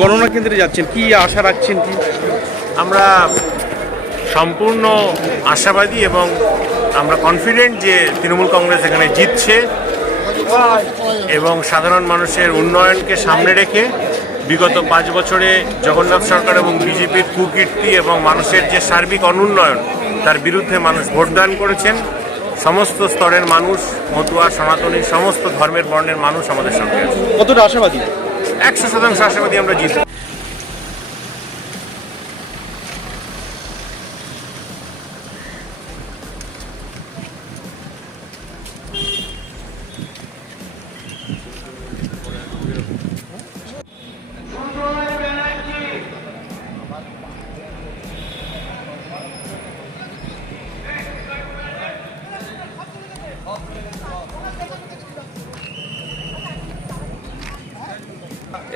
গণনা কেন্দ্রে যাচ্ছেন কি আশা রাখছেন কি? আমরা সম্পূর্ণ আশাবাদী এবং আমরা কনফিডেন্ট যে তৃণমূল কংগ্রেস এখানে জিতছে এবং সাধারণ মানুষের উন্নয়নকে সামনে রেখে বিগত পাঁচ বছরে জগন্নাথ সরকার এবং বিজেপির কুকীর্তি এবং মানুষের যে সার্বিক অনুন্নয়ন তার বিরুদ্ধে মানুষ ভোটদান করেছেন। সমস্ত স্তরের মানুষ মতুয়া সনাতনী সমস্ত ধর্মের বর্ণের মানুষ আমাদের সঙ্গে আছে। কতটা আশাবাদী? একশো শতাংশ আশাবাদী আমরা জিতব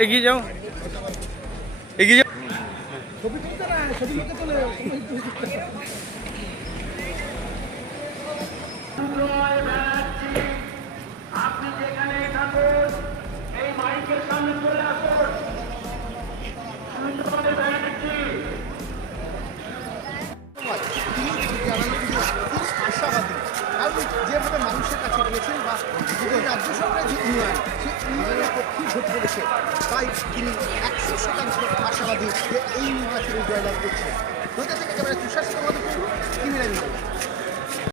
এগিয়ে যাও। এগিয়ে যাও। যেভাবে মানুষের কাছে গিয়েছেন বা যে রাজ্য সরকারের যে উন্নয়ন, সেই উন্নয়নের পক্ষেই ভোট তাই তিনি একশো শতাংশ আশাবাদী যে এই নির্বাচনে জয়লাভ করছে। দুইটা থেকে ক্যামেরা তুষার সিংহ কি মিলেন